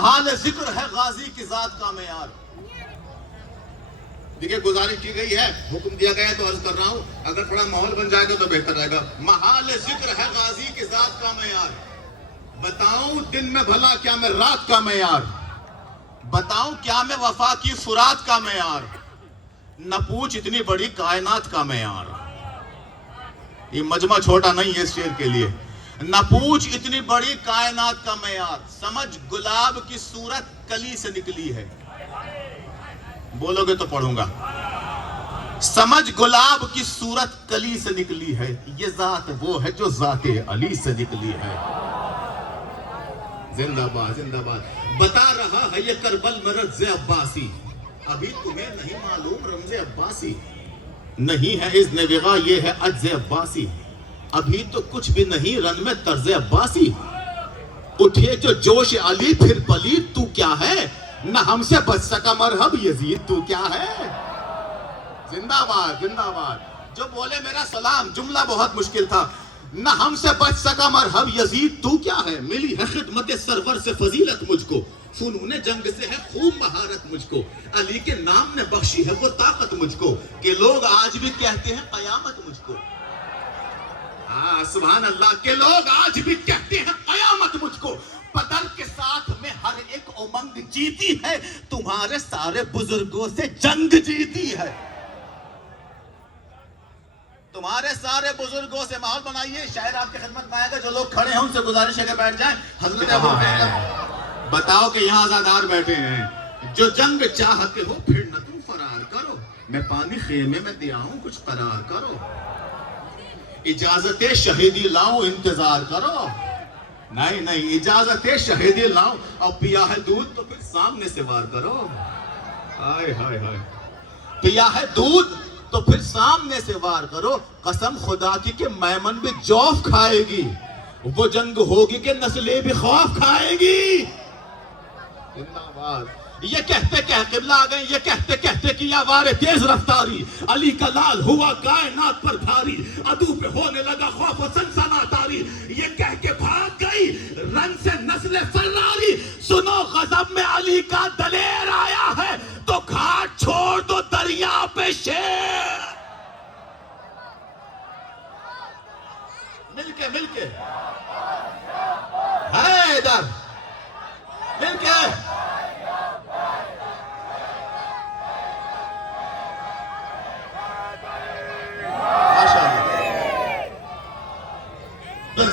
हाल जिक्र है गाजी की जात का मेयार। देखिए गुजारिश की गई है, हुक्म दिया गया है तो अर्ज कर रहा हूं, अगर थोड़ा माहौल बन जाएगा तो बेहतर रहेगा। महाल जिक्र है गाजी की जात का मेयार। बताऊं दिन में भला क्या मैं रात का मेयार, बताऊं क्या मैं वफा की फुरात का मेयार, न पूछ इतनी बड़ी कायनात का मेयार। ये मजमा छोटा नहीं है इस शेर के लिए। न पूछ इतनी बड़ी कायनात का मेयार, समझ गुलाब की सूरत कली से निकली है। बोलोगे तो पढ़ूंगा। समझ गुलाब की सूरत कली से निकली है, ये जात वो है जो जाते अली से निकली है। जिंदाबाद जिंदाबाद। बता रहा है ये करबल में रज़े अब्बासी, अभी तुम्हें नहीं मालूम रमज़े अब्बासी। नहीं है इज़्न विगा ये है अज्ज़े अब्बासी, अभी तो कुछ भी नहीं रन में तर्ज़े अब्बासी। उठे जो जोश अली फिर पलीद तू क्या है, न हमसे बच सका मरहब यजीद तू क्या है। जिंदाबाद जिंदाबाद। जो बोले मेरा सलाम जुमला बहुत मुश्किल था। न हमसे बच सका मरहब यजीद तू क्या है, मिली है खिदमत सरवर से फजीलत मुझको, फुनूने जंग से है खूब महारत मुझको, अली के नाम ने बख्शी है वो ताकत मुझको, कि लोग आज भी कहते हैं कयामत मुझको। हाँ सुभान अल्लाह, के लोग आज भी कहते हैं कयामत मुझको। बदर के साथ में हर एक उमंग जीती है, तुम्हारे सारे बुजुर्गों से जंग जीती है। तुम्हारे सारे बुजुर्गों से माहौल बनाइए। शायर आपकी खिदमत में आएगा, जो लोग खड़े हैं उनसे गुजारिश है कि बैठ जाएं। हजरत अबू हुरैरा बताओ कि यहाँ आजादार बैठे हैं, जो जंग चाहते हो फिर न तुम फरार करो, मैं पानी खेमे में दिया हूं कुछ करार करो, इजाजत शहीदी लाओ इंतजार करो। नहीं नहीं, इजाजत शहीदी लाओ, और पिया है दूध तो फिर सामने से वार करो। हाय हाय हाय। पिया है दूध तो फिर सामने से वार करो, कसम खुदा की कि मैमन भी जौफ खाएगी, वो जंग होगी कि नस्लें भी खौफ खाएगी। जिंदाबाद। ये कहते कह किबला आ गए, ये कहते कहते किया वारे तेज रफ्तारी, अली का लाल हुआ कायनात पर भारी, अदू पे होने लगा खौफ और सनसना तारी, ये कह के भाग गई रन से नस्ले फरारी, सुनो गजब में अली का दलेर आया है, तो घाट छोड़ दो दरिया पे शेर। मिलके मिलके है इधर मिलके।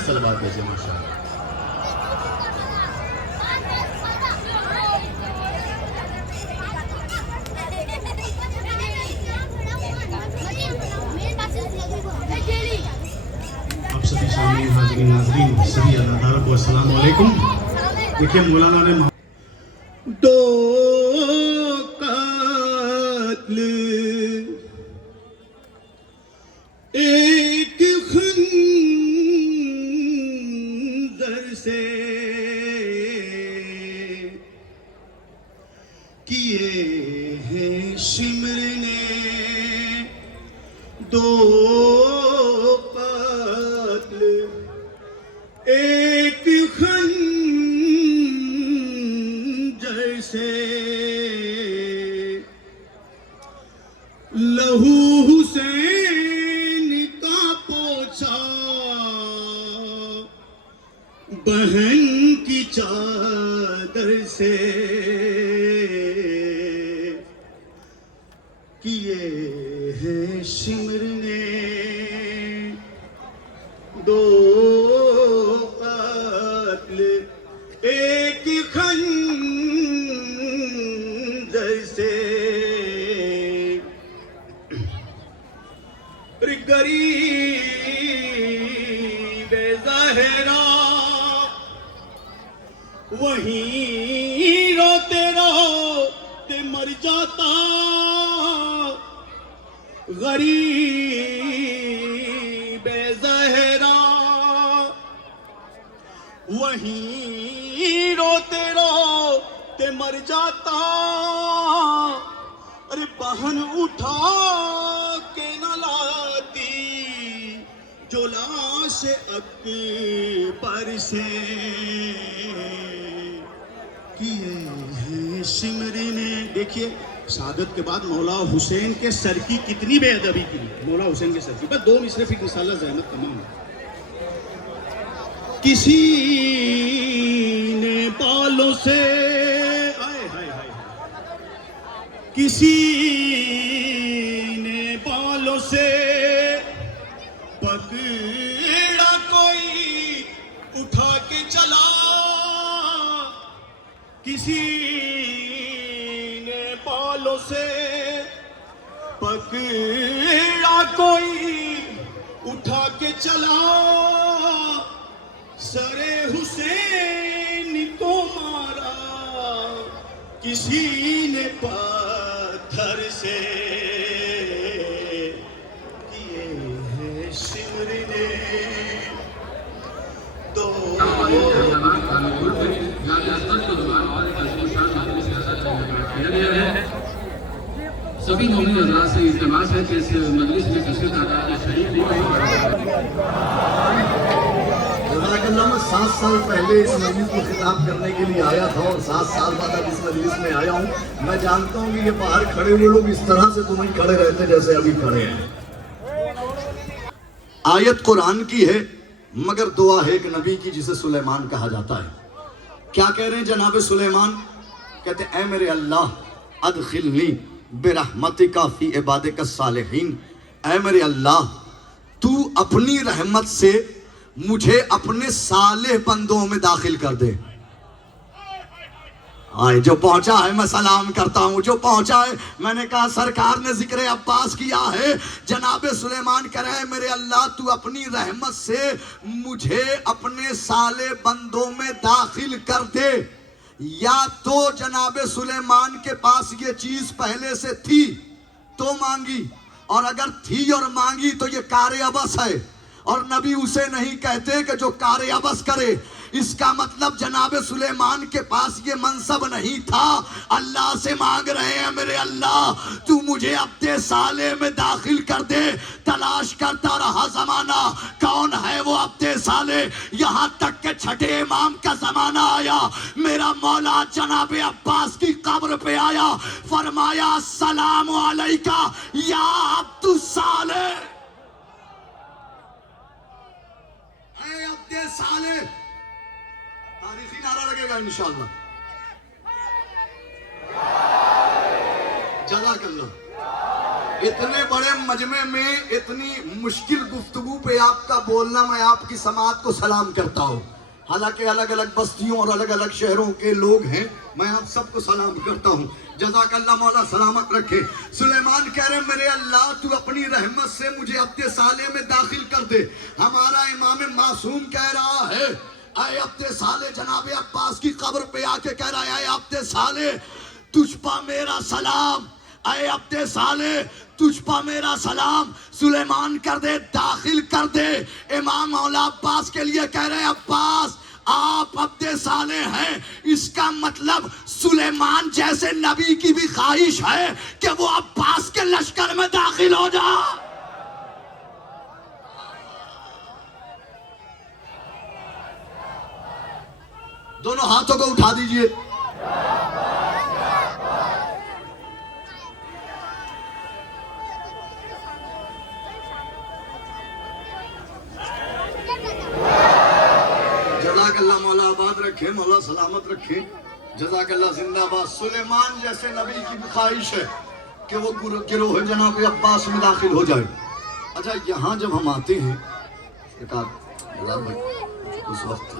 सलावत भेजिए माशाअल्लाह। आप सभी शामिल हाज़रीन नाज़रीन सभी अदादार को अस्सलाम वालेकुम। देखिए मौलाना ने दो कत्ल एक से किए हैं शिमर ने, दो कत्ल एक खंजर से, लहू हुसैन का पोछा बहन की चादर से, किए हैं शिमर ने दो कत्ल एक खंजर से, गरीब ज़हरा वहीं रोते रोते मर जाता, गरीब ज़हरा वहीं रोते रोते मर जाता, अरे बहन उठा के न लाती जो लाश अकबर से, किए हैं सिमरी ने। देखिए शहादत के बाद मौला हुसैन के सर की कितनी बेअदबी की। मौला हुसैन के सर की बस 2 मिसरे फिर इंशाअल्लाह ज़हमत तमाम। किसी ने बालों से आए हाय हाय, किसी ने बालों से पकड़ा कोई उठा के चला, किसी ने बालों से पकड़ा कोई उठा के चला, सरे हुसैन को मारा किसी ने पत्थर से, किए हैं सिमरी ने तो। सभी मोमिन हज़रात से इल्तिमास है कि इस मजलिस में किसी तादाद में शरीक नहीं मैं 7 साल पहले इस मजलिस को खिताब करने के लिए आया था और 7 साल बाद अब इस मजलिस में आया हूँ। मैं जानता हूँ कि ये बाहर खड़े हुए लोग इस तरह से तो नहीं खड़े रहते जैसे अभी खड़े हैं। आयत कुरान की है मगर दुआ है एक नबी की जिसे सुलेमान कहा जाता है। क्या कह रहे हैं जनाब सुलेमान? कहते ऐ मेरे अल्लाह अदखिलनी बिरहमतिका फी इबादिका सालिहीन, ऐ मेरे अल्लाह तू अपनी रहमत से मुझे अपने सालेह बंदों में दाखिल कर दे। आए जो पहुंचा है मैं सलाम करता हूं, जो पहुंचा है। मैंने कहा सरकार ने जिक्र अब्बास किया है, जनाब सुलेमान कह रहे हैं मेरे अल्लाह तू अपनी रहमत से मुझे अपने साले बंदों में दाखिल कर दे। या तो जनाब सुलेमान के पास ये चीज पहले से थी तो मांगी, और अगर थी और मांगी तो ये कार्य अबस है, और नबी उसे नहीं कहते कि जो कार्य अबस करे। इसका मतलब जनाब सुलेमान के पास ये मनसब नहीं था। अल्लाह से मांग रहे हैं मेरे अल्लाह तू मुझे अपने साले में दाखिल कर दे। तलाश करता रहा जमाना कौन है वो अपने साले, यहाँ तक के छठे इमाम का जमाना आया। मेरा मौला जनाब अब्बास की कब्र पे आया, फरमाया सलाम अलैका या अब्दुस साले, अपने साले। तारीखी नारा लगेगा इंशाअल्लाह। जज़ाकल्लाह। इतने बड़े मजमे में इतनी मुश्किल गुफ्तगू पे आपका बोलना, मैं आपकी समात को सलाम करता हूँ। हालांकि अलग अलग बस्तियों और अलग अलग शहरों के लोग हैं, मैं आप सबको सलाम करता हूँ। जज़ाकल्लाह, मौला सलामत रखे। सुलेमान कह रहे मेरे अल्लाह तू अपनी रहमत से मुझे अपने साले में दाखिल कर दे। हमारा इमाम मासूम कह रहा है आए अपने साले जनाब अब्बास की कब्र पे आके कह रहा है अपने साले तुझ पर मेरा सलाम, आए अपने साले तुझ पर मेरा सलाम। सुलेमान कर दे, दाखिल कर दे। इमाम मौला अब्बास के लिए कह रहे अब्बास आप अपने साले हैं, इसका मतलब सुलेमान जैसे नबी की भी ख्वाहिश है कि वो अब्बास के लश्कर में दाखिल हो जा। दोनों हाथों को उठा दीजिए। जज़ाकल्लाह, मौला आबाद रखे, मौला सलामत रखे। जज़ाकल्लाह, जिंदाबाद। सुलेमान जैसे नबी की ख्वाहिश है कि वो गिरोह जनाब अब्बास में दाखिल हो जाए। अच्छा, यहाँ जब हम आते हैं उस वक्त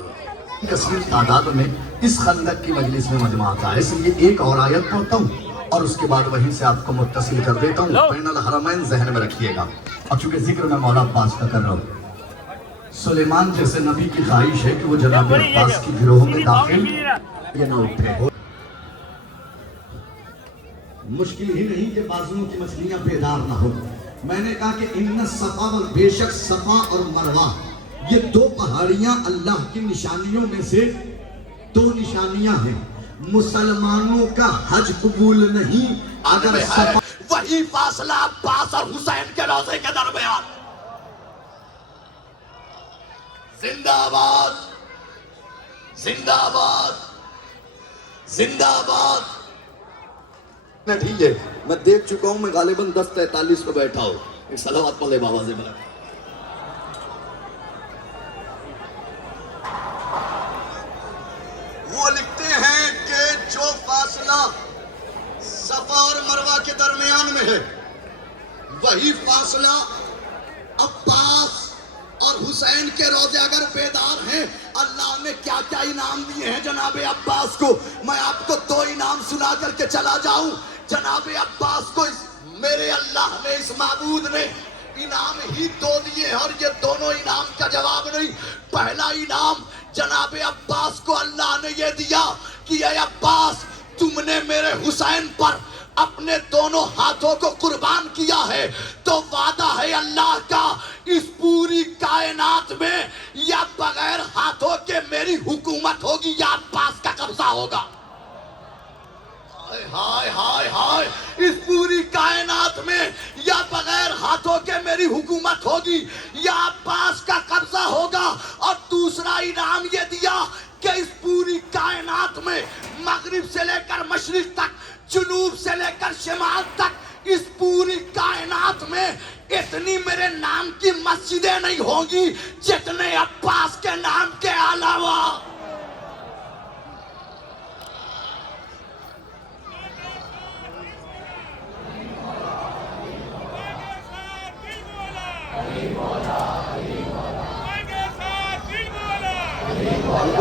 कसीर तादाद में इस खंदक की मजलिस में मजमा आता है, इसलिए एक और आयत पढ़ता हूँ और उसके बाद वहीं से आपको मुत्तसिल कर देता हूँ। बैनुल हरमैन ज़हन में रखिएगा। और चूंकि जिक्र मैं मौला अब्बास का कर रहा हूँ, सुलेमान जैसे नबी की ख्वाहिश है कि वो जनाब अब्बास की गिरोह में दाखिल ये न उठे। मुश्किल ही नहीं कि बाजुओं की मछलियां बेदार ना हो। मैंने कहा कि इन्ना सफा व बेशक सफा और मरवा ये दो पहाड़ियां अल्लाह की निशानियों में से दो निशानियां हैं। मुसलमानों का हज कबूल नहीं अगर सफा, वही फासला अब्बास और हुसैन के रोजे के दरमियान। जिंदाबाद जिंदाबाद। जिंदाबाद। मैं ठीक है, मैं देख चुका हूं, मैं गालिबन 10:43 पे बैठा हूं। एक सलावत पढ़े बाबा से मिला। वो लिखते हैं कि जो फासला सफा और मरवा के दरमियान में है, वही फासला अब्बास और हुसैन के रोजे अगर बेदार हैं, अल्लाह ने क्या क्या इनाम दिए हैं जनाबे अब्बास को। मैं आपको 2 इनाम सुना करके चला जाऊं। जनाबे अब्बास को मेरे अल्लाह ने, इस माबूद ने इनाम ही 2 दिए हैं, और ये दोनों इनाम का जवाब नहीं। पहला इनाम जनाबे अब्बास को अल्लाह ने ये दिया कि ए अब्बास, तुमने मेरे हुसैन पर अपने दोनों हाथों को कुर्बान किया है, तो वादा है अल्लाह का, इस पूरी कायनात में या बगैर हाथों के मेरी हुकूमत होगी या अब्बास का कब्जा होगा। हाय हाय हाय हाय, इस पूरी कायनात में या बगैर हाथों के मेरी हुकूमत होगी या अब्बास का कब्जा होगा। और दूसरा इनाम ये दिया कि इस पूरी कायनात में मगरिब से लेकर मशरिक तक, जुनूब से लेकर शिमाल तक, इस पूरी कायनात में इतनी मेरे नाम की मस्जिदें नहीं होंगी जितने अब्बास के नाम के अलावा।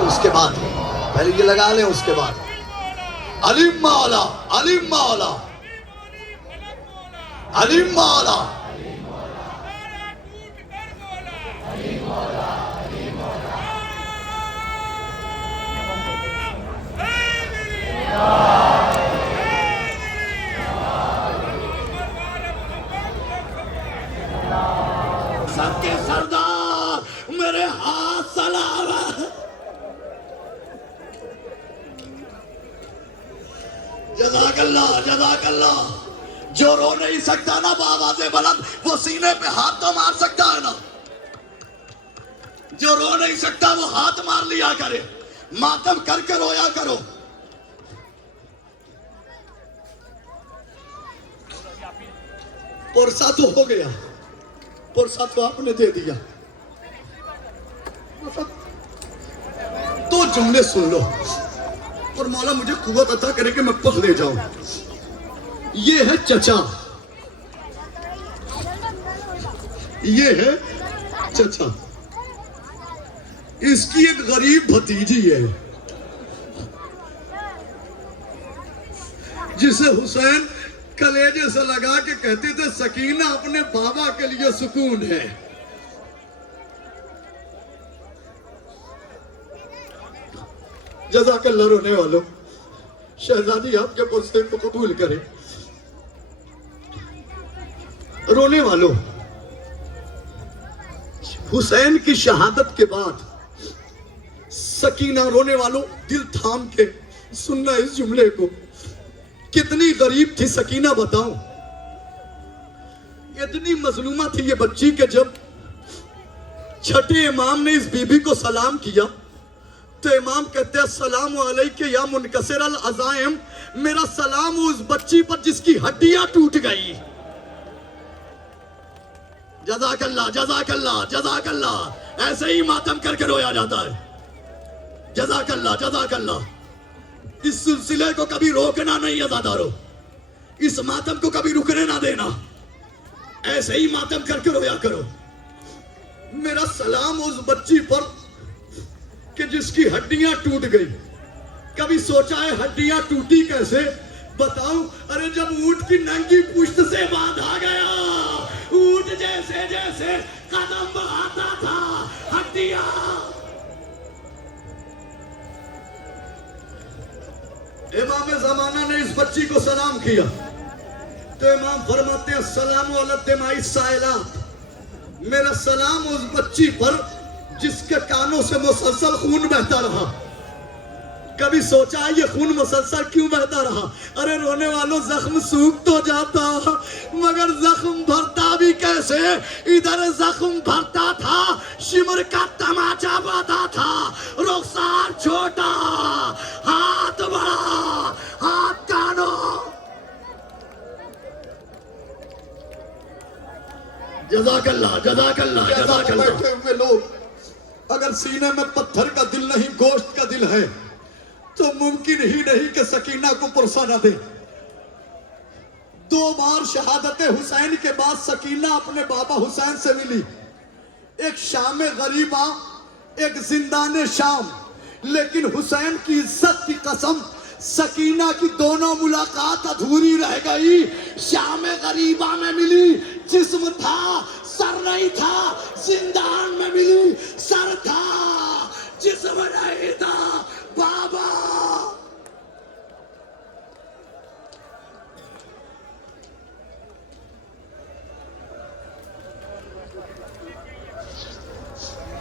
उसके बाद पहले ये लगा लें, उसके बाद अलीम मौला, अलीम मौला, अलीम मौला। सबके सरदार मेरे हाथ सलाम है। जज़ाकल्लाह, जज़ाकल्लाह। जो रो नहीं सकता ना बावाज़े बुलंद, वो सीने पे हाथ तो मार सकता है ना। जो रो नहीं सकता वो हाथ मार लिया करे, मातम करके रोया करो। पुरसा तो हो गया, पुरसा तो आपने दे दिया। 2 जुमले सुन लो और मौला मुझे कुव्वत अता करे कि मैं पढ़ ले जाऊं। ये है चचा, ये है चचा, इसकी एक गरीब भतीजी है जिसे हुसैन कलेजे से लगा के कहते थे सकीना अपने बाबा के लिए सुकून है। जज़ाकल्लाह। रोने वालों, शहजादी आपके पुरस्ते को कबूल करे। रोने वालों, हुसैन की शहादत के बाद सकीना, रोने वालों दिल थाम के सुनना इस जुमले को। कितनी गरीब थी सकीना बताओ, इतनी मजलूमा थी ये बच्ची के जब छठे इमाम ने इस बीबी को सलाम किया तो इमाम कहते हैं अस्सलामु अलैके या मुनकसिर अल अज़ाइम, मेरा सलाम उस बच्ची पर जिसकी हड्डियां टूट गई। जज़ाकल्लाह, जज़ाकल्लाह, जज़ाकल्लाह। ऐसे ही मातम करके रोया जाता है। जज़ाकल्लाह, जज़ाकल्लाह। इस सिलसिले को कभी रोकना नहीं अज़ादारों, इस मातम को कभी रुकने ना देना, ऐसे ही मातम करके रोया करो। मेरा सलाम उस बच्ची पर कि जिसकी हड्डियां टूट गई। कभी सोचा है हड्डियां टूटी कैसे? बताओ। अरे जब ऊंट की नंगी पुश्त से बांधा गया, ऊंट जैसे जैसे कदम बढ़ाता था, हड्डियां। इमाम ज़माना ने इस बच्ची को सलाम किया तो इमाम फरमाते हैं सलाम अलैकुम साइलात, मेरा सलाम उस बच्ची पर जिसके कानों से मुसलसल खून बहता रहा। कभी सोचा है ये खून मुसलसल क्यों बहता रहा? अरे रोने वालों, जख्म सूख तो जाता मगर जख्म भरता भी कैसे? इधर जख्म भरता था, शिमर का तमाचा बांधा था, रुखसार छोटा, हाथ बड़ा। जज़ाकल्लाह जज़ाकल्लाह जज़ाकल्लाह। बैठे हुए लोग, अगर सीने में पत्थर का दिल नहीं गोश्त का दिल है तो मुमकिन ही नहीं कि सकीना को पुरसा न दे। 2 बार शहादत हुसैन के बाद सकीना अपने बाबा हुसैन से मिली, एक शाम गरीबा, एक जिंदान शाम। लेकिन हुसैन की इज्जत की कसम, सकीना की दोनों मुलाकात अधूरी रह गई। शाम गरीबा में मिली, जिस्म था सर नहीं था। जिंदान में मिली, सर था जिस्म नहीं था। बाबा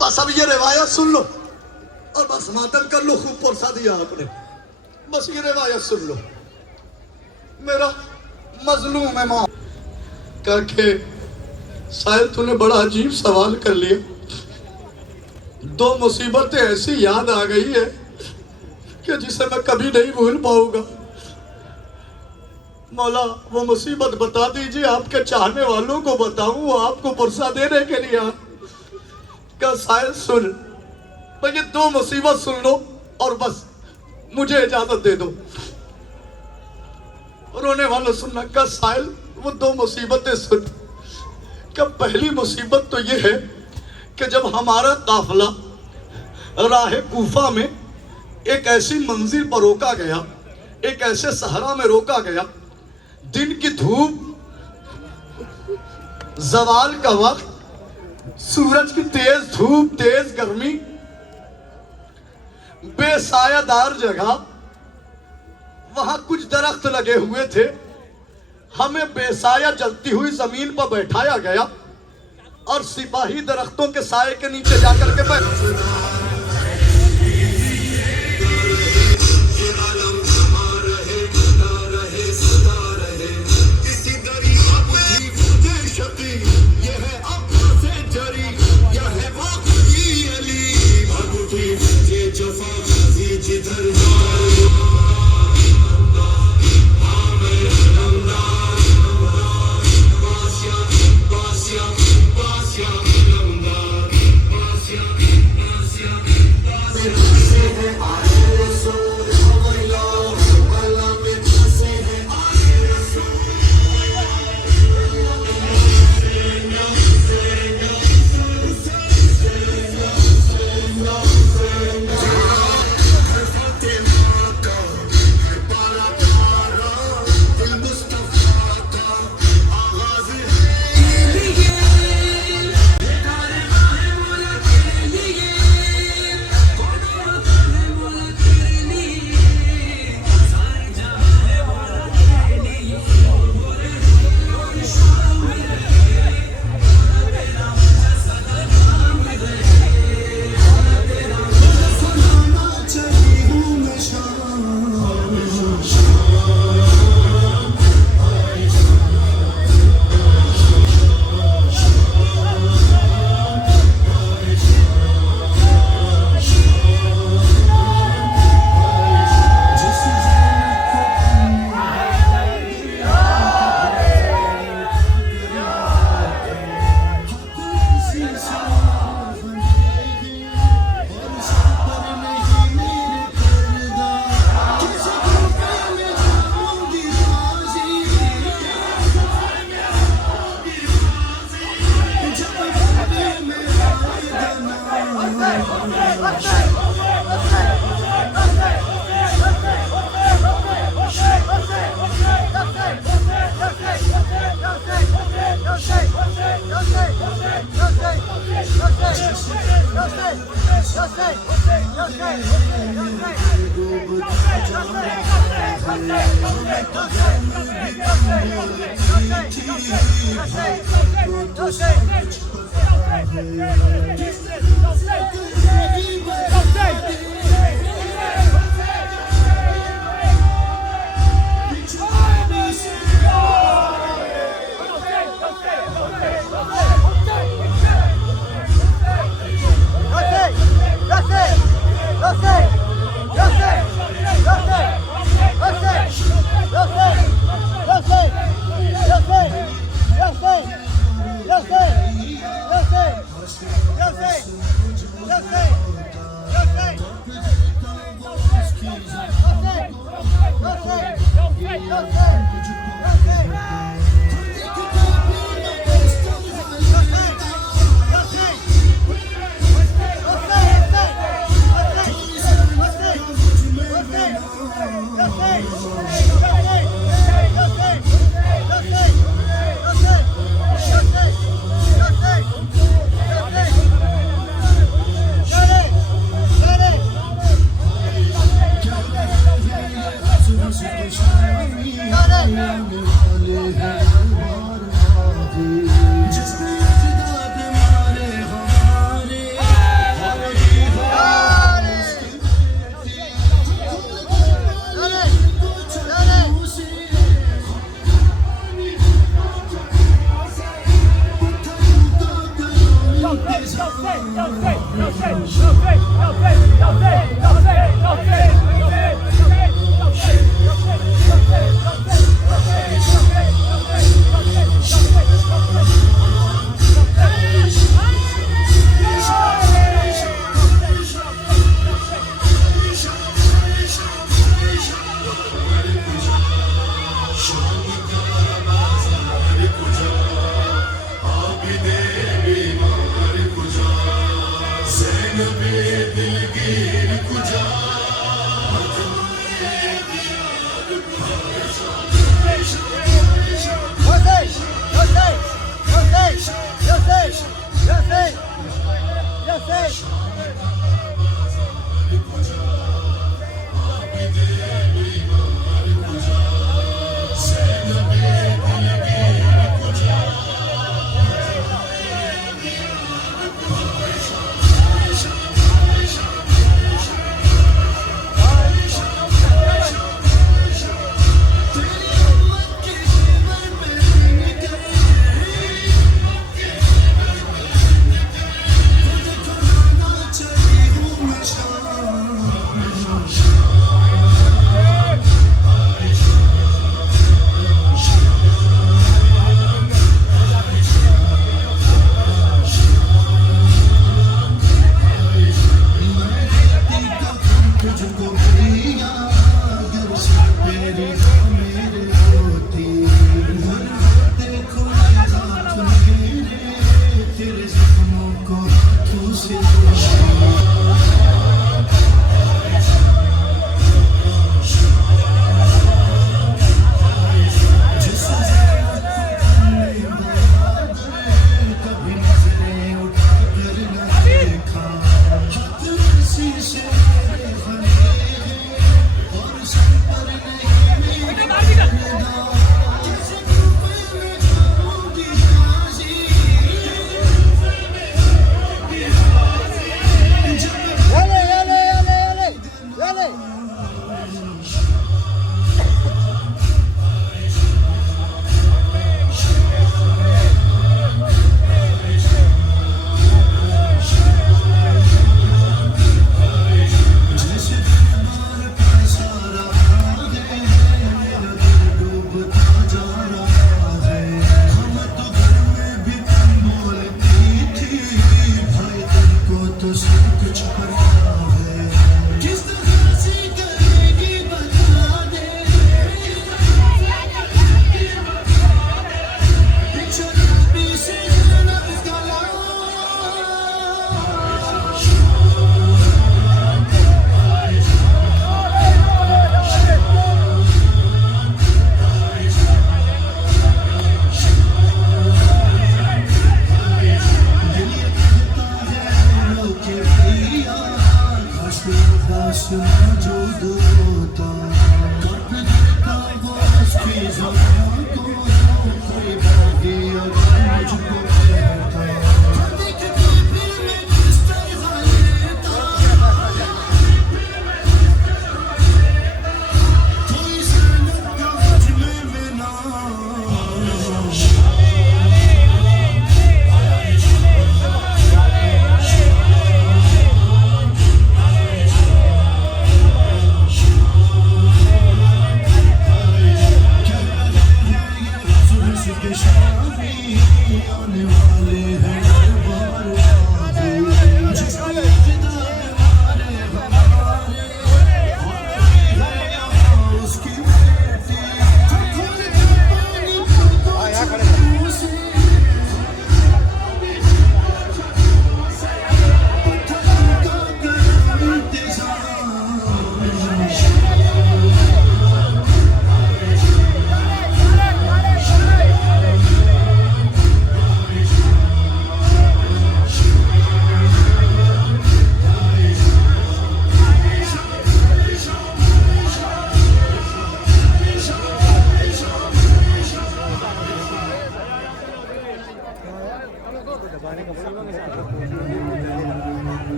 बस अब ये रिवायत सुन लो और बस मातम कर लो। खूब पुरसा दिया आपने, बस ये रिवायत सुन लो। मेरा मजलूम है मां करके शायद तूने बड़ा अजीब सवाल कर लिया। 2 मुसीबतें ऐसी याद आ गई है कि जिसे मैं कभी नहीं भूल पाऊंगा। मौला वो मुसीबत बता दीजिए, आपके चाहने वालों को बताऊं, वो आपको पुरसा देने के लिए का शायद सुन। तो ये 2 मुसीबत सुन लो और बस मुझे इजाजत दे दो। रोने वालों सुनना का साहिल वो 2 मुसीबतें सुन। क्या पहली मुसीबत तो ये है कि जब हमारा काफिला राह कूफा में एक ऐसी मंजिल पर रोका गया, एक ऐसे सहरा में रोका गया, दिन की धूप, जवाल का वक्त, सूरज की तेज धूप, तेज गर्मी, बेसायादार जगह, वहां कुछ दरख्त लगे हुए थे। हमें बेसाया जलती हुई जमीन पर बैठाया गया और सिपाही दरख्तों के साए के नीचे जाकर के बैठ। Yes, sir.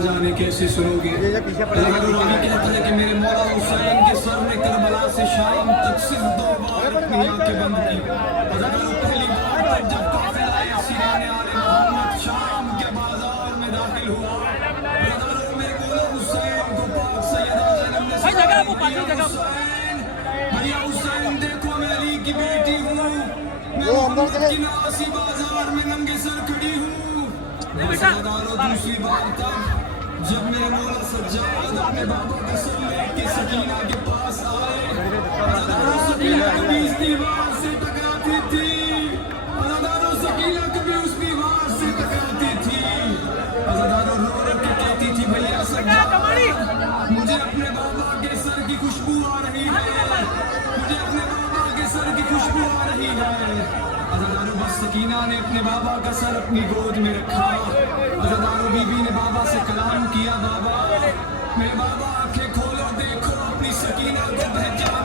जाने कैसे सुनोगे। रावी कहता है कि मेरे मौला हुसैन के सर ने करबला से शाम तक सिर्फ 2 बार अपनी आंखें बंद की। पहली बार तक जब काफिला यासीन आले मोहम्मद शाम के बाजार में दाखिल हुआ। मेरे मौला हुसैन को पाक सैयदा ज़ैनब ने हुसैन, भैया हुसैन देखो मैं अली की बेटी हूँ, मैं मोहम्मद की नवासी बाजार में नंगे सर खड़ी हूँ। दूसरी बार तक जब मेरे मौला सज्जाद अपने बाबा के सर लेके सकीना के पास आए, सकीना कभी इस दीवार से टकराती थी, सकीना कभी उस दीवार से टकराती थी। रो के कहती थी भैया सज्जाद मुझे अपने बाबा के सर की खुशबू आ रही है, मुझे अपने बाबा के सर की खुशबू आ रही है। बस सकीना ने अपने बाबा का सर अपनी गोद में रखा। अज़ादारो बीबी ने बाबा से कलाम किया, बाबा मेरे बाबा आंखें खोलो, देखो अपनी सकीना को पहचानो।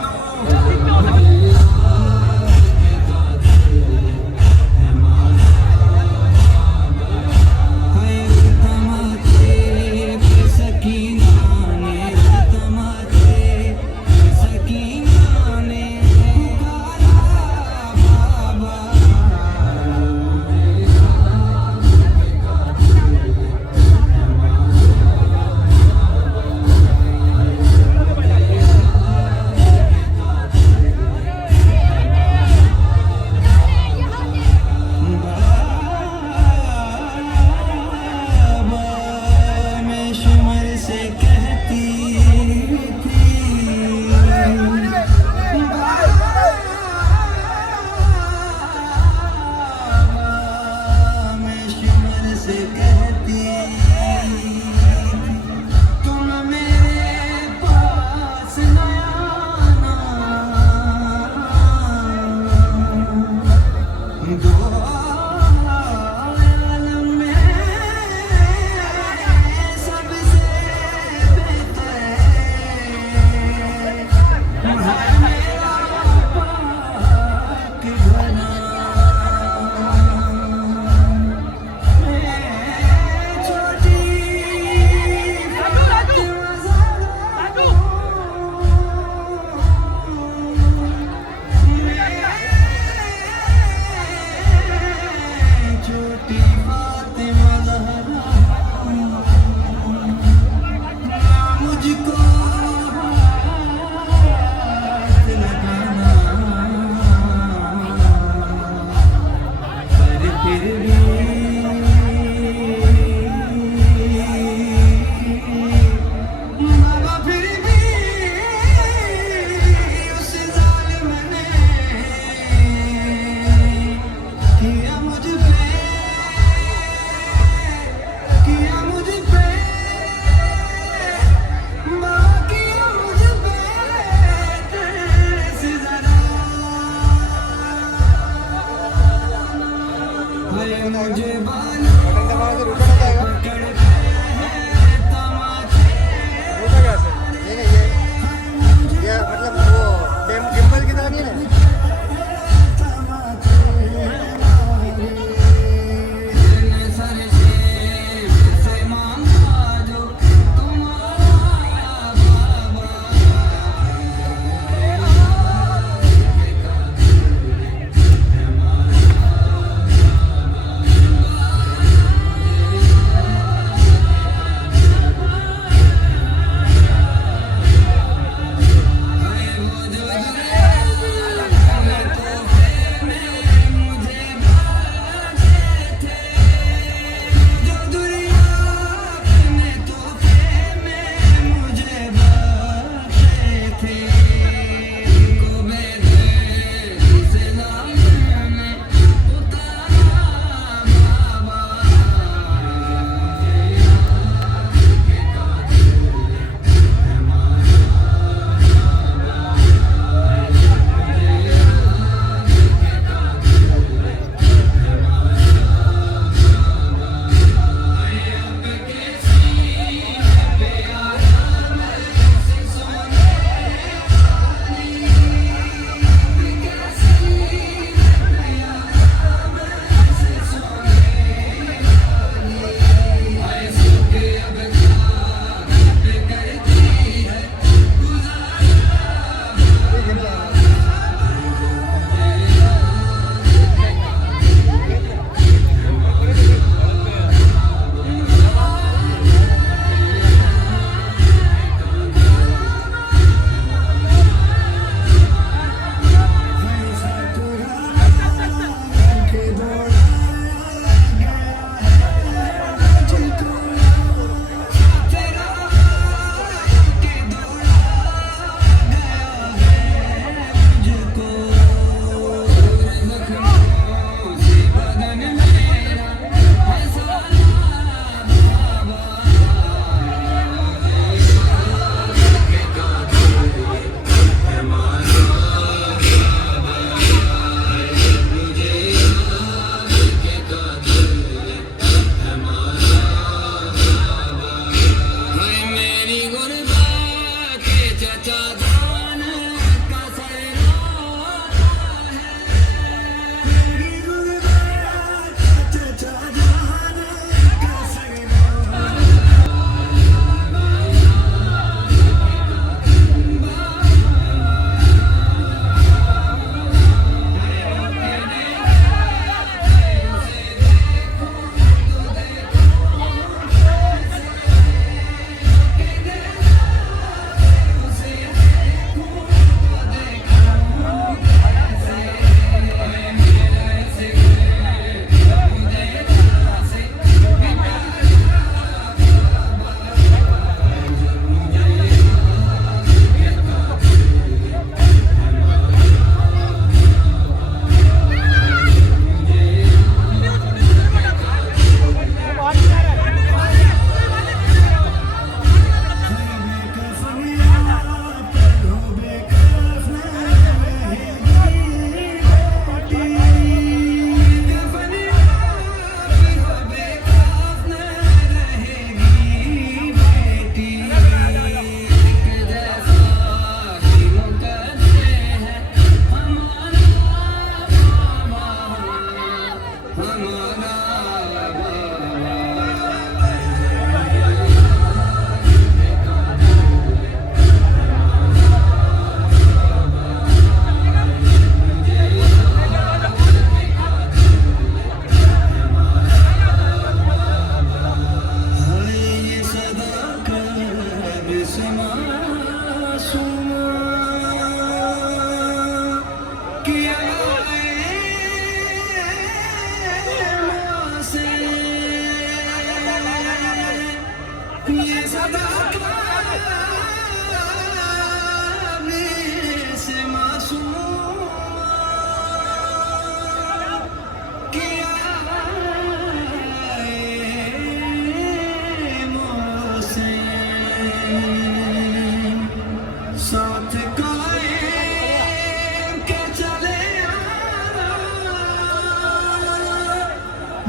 से कायम के चले आना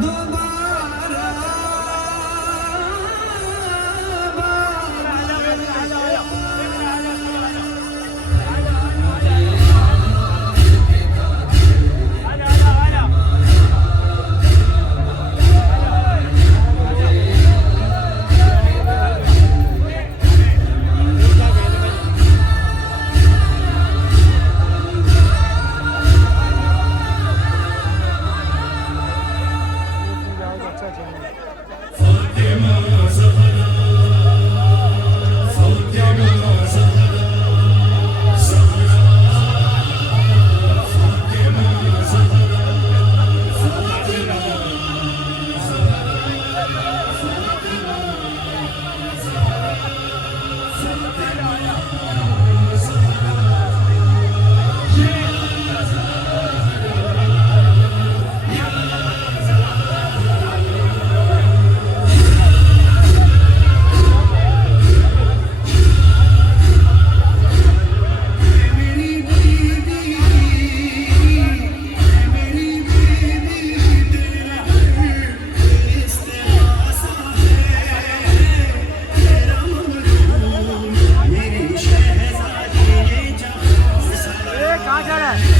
दोबारा कहाँ जा रहा है?